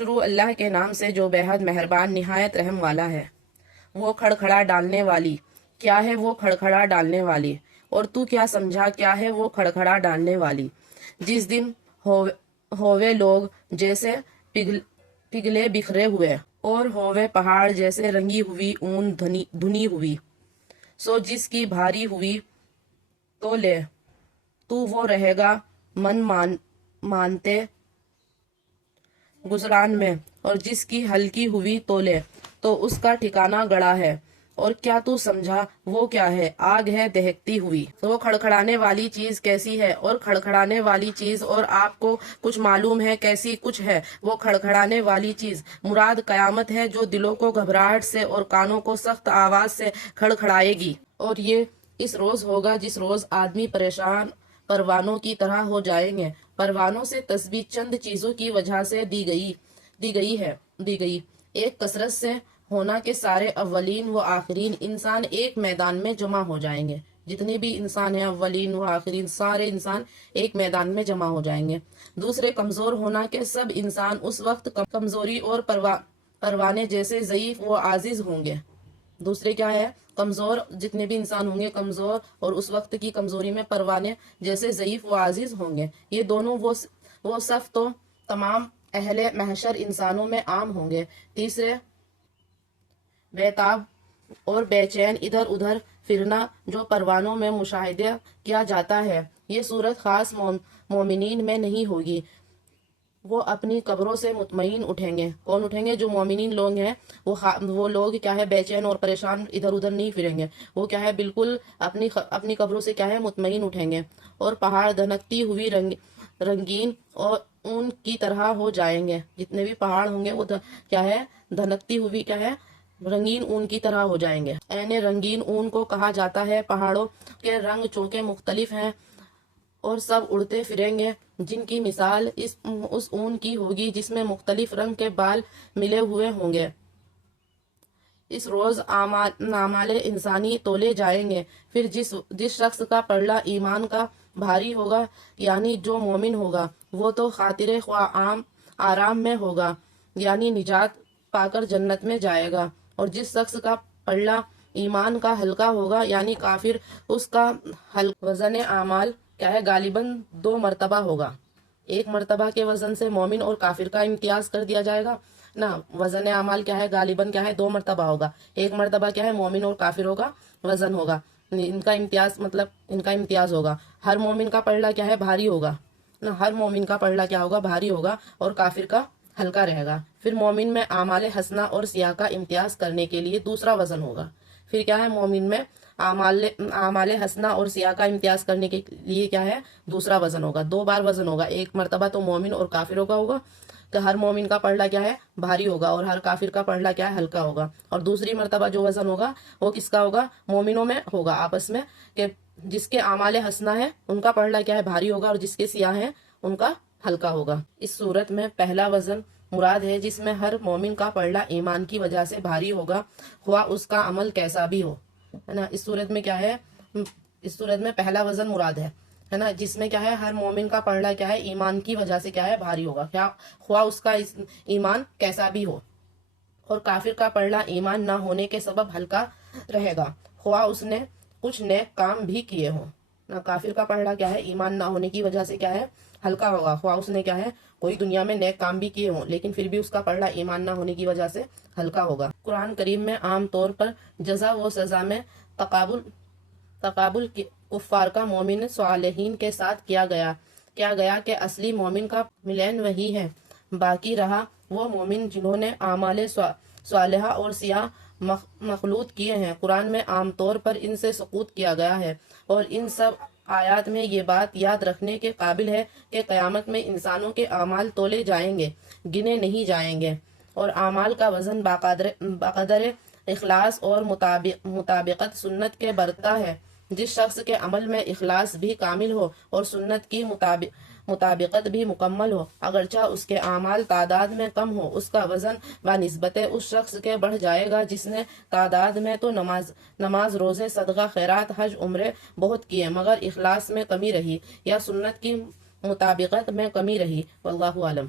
شروع اللہ کے نام سے جو بے حد مہربان نہایت رحم والا ہے۔ وہ کھڑکھڑا ڈالنے والی، کیا ہے وہ کھڑکھڑا ڈالنے والی، اور تو کیا سمجھا کیا ہے وہ کھڑکھڑا ڈالنے والی۔ جس دن ہووے لوگ جیسے پگھلے بکھرے ہوئے، اور ہووے پہاڑ جیسے رنگی ہوئی اون دھنی ہوئی۔ سو جس کی بھاری ہوئی تو لے، تو وہ رہے گا من مانتے گزران میں، اور جس کی ہلکی ہوئی تو لے تو اس کا ٹھکانہ گڑا ہے۔ اور کیا تو سمجھا وہ کیا ہے، آگ ہے دہکتی ہوئی۔ وہ کھڑکھڑانے والی چیز کیسی ہے، اور کھڑکھڑانے والی چیز، اور آپ کو کچھ معلوم ہے کیسی کچھ ہے وہ کھڑکھڑانے والی چیز؟ مراد قیامت ہے جو دلوں کو گھبراہٹ سے اور کانوں کو سخت آواز سے کھڑکھڑائے گی۔ اور یہ اس روز ہوگا جس روز آدمی پریشان پروانوں کی طرح ہو جائیں گے۔ پروانوں سے تسبیح چند چیزوں کی وجہ سے دی گئی۔ ایک کثرت سے ہونا کہ سارے اولین و آخرین انسان ایک میدان میں جمع ہو جائیں گے۔ جتنے بھی انسان ہیں اولین و آخرین سارے انسان ایک میدان میں جمع ہو جائیں گے۔ دوسرے کمزور ہونا کہ سب انسان اس وقت کمزوری اور پروانے جیسے ضعیف و عاجز ہوں گے۔ دوسرے کیا ہے؟ کمزور، جتنے بھی انسان ہوں گے کمزور، اور اس وقت کی کمزوری میں پروانے جیسے ضعیف و عاجز ہوں گے۔ یہ دونوں وہ صف تو تمام اہل محشر انسانوں میں عام ہوں گے۔ تیسرے بیتاب اور بے چین ادھر ادھر پھرنا جو پروانوں میں مشاہدہ کیا جاتا ہے، یہ صورت خاص مومنین میں نہیں ہوگی۔ وہ اپنی قبروں سے مطمئن اٹھیں گے۔ کون اٹھیں گے؟ جو مومنین لوگ ہیں وہ لوگ کیا ہے بے چین اور پریشان ادھر ادھر نہیں پھریں گے۔ وہ کیا ہے بالکل اپنی قبروں سے کیا ہے مطمئن اٹھیں گے۔ اور پہاڑ دھنکتی ہوئی رنگین اور اون کی طرح ہو جائیں گے۔ جتنے بھی پہاڑ ہوں گے وہ کیا ہے دھنکتی ہوئی کیا ہے رنگین اون کی طرح ہو جائیں گے۔ رنگین اون کو کہا جاتا ہے۔ پہاڑوں کے رنگ چونکہ مختلف ہیں اور سب اڑتے پھریں گے، جن کی مثال اس اون کی ہوگی جس میں مختلف رنگ کے بال ملے ہوئے ہوں گے۔ اس روز اعمال انسانی تولے جائیں گے۔ پھر جس شخص کا پلڑا ایمان کا بھاری ہوگا، یعنی جو مومن ہوگا، وہ تو خاطر خواہ آرام میں ہوگا، یعنی نجات پا کر جنت میں جائے گا۔ اور جس شخص کا پلڑا ایمان کا ہلکا ہوگا، یعنی کافر، اس کا وزن اعمال کیا ہے غالباً 2 مرتبہ ہوگا۔ ایک مرتبہ کے وزن سے مومن اور کافر کا امتیاز کر دیا جائے گا نا۔ وزن اعمال کیا ہے غالباً کیا ہے 2 مرتبہ ہوگا۔ ایک مرتبہ کیا ہے مومن اور کافروں کا وزن ہوگا، ان کا امتیاز ہوگا۔ ہر مومن کا پلڑا کیا ہے بھاری ہوگا نا، ہر مومن کا پلڑا کیا ہوگا بھاری ہوگا، اور کافر کا ہلکا رہے گا۔ پھر مومن میں اعمال حسنہ اور سیاہ کا امتیاز کرنے کے لیے دوسرا وزن ہوگا۔ پھر کیا ہے مومن میں اعمال حسنہ اور سیاہ کا امتیاز کرنے کے لیے کیا ہے دوسرا وزن ہوگا۔ 2 بار وزن ہوگا۔ ایک مرتبہ تو مومن اور کافروں کا ہوگا کہ ہر مومن کا پلڑا کیا ہے بھاری ہوگا، اور ہر کافر کا پلڑا کیا ہے ہلکا ہوگا۔ اور دوسری مرتبہ جو وزن ہوگا وہ کس کا ہوگا؟ مومنوں میں ہوگا آپس میں، کہ جس کے اعمال حسنہ ہے ان کا پلڑا کیا ہے بھاری ہوگا، اور جس کے سیاہ ہیں ان کا ہلکا ہوگا۔ اس صورت میں پہلا وزن مراد ہے جس میں ہر مومن کا پلڑا ایمان کی وجہ سے بھاری ہوگا، خواہ اس کا عمل کیسا بھی ہو، ہے نا۔ اس صورت میں کیا ہے، اس صورت میں پہلا وزن مراد ہے نا، جس میں کیا ہے ہر مومن کا پلڑا کیا ہے ایمان کی وجہ سے کیا ہے بھاری ہوگا، خواہ اس کا ایمان کیسا بھی ہو۔ اور کافر کا پلڑا ایمان نہ ہونے کے سبب ہلکا رہے گا، خواہ اس نے کچھ نیک کام بھی کیے ہوں نا۔ کافر کا پلڑا کیا ہے ایمان نہ ہونے کی وجہ سے کیا ہے ہلکا ہوگا، خواہ اس نے کیا ہے کوئی دنیا میں نیک کام بھی کیے ہوں، لیکن پھر بھی اس کا پلڑا ایمان نہ ہونے کی وجہ سے ہلکا ہوگا۔ قرآن کریم میں عام طور پر جزا و سزا میں تقابل کفار کا مومن صالحین کے ساتھ کیا گیا کہ اصلی مومن کا ملین وہی ہے، باقی رہا وہ مومن جنہوں نے اعمال صالحہ اور سیاہ مخلوط کیے ہیں۔ قرآن میں عام طور پر ان سے سقوط کیا گیا ہے، اور ان سب آیات میں یہ بات یاد رکھنے کے قابل ہے کہ قیامت میں انسانوں کے اعمال تولے جائیں گے، گنے نہیں جائیں گے، اور اعمال کا وزن بقدر اخلاص اور مطابقت سنت کے برتا ہے۔ جس شخص کے عمل میں اخلاص بھی کامل ہو اور سنت کی مطابقت بھی مکمل ہو، اگرچہ اس کے اعمال تعداد میں کم ہو، اس کا وزن بنسبت اس شخص کے بڑھ جائے گا جس نے تعداد میں تو نماز روزے صدقہ خیرات حج عمرے بہت کیے، مگر اخلاص میں کمی رہی یا سنت کی مطابقت میں کمی رہی۔ واللہ عالم۔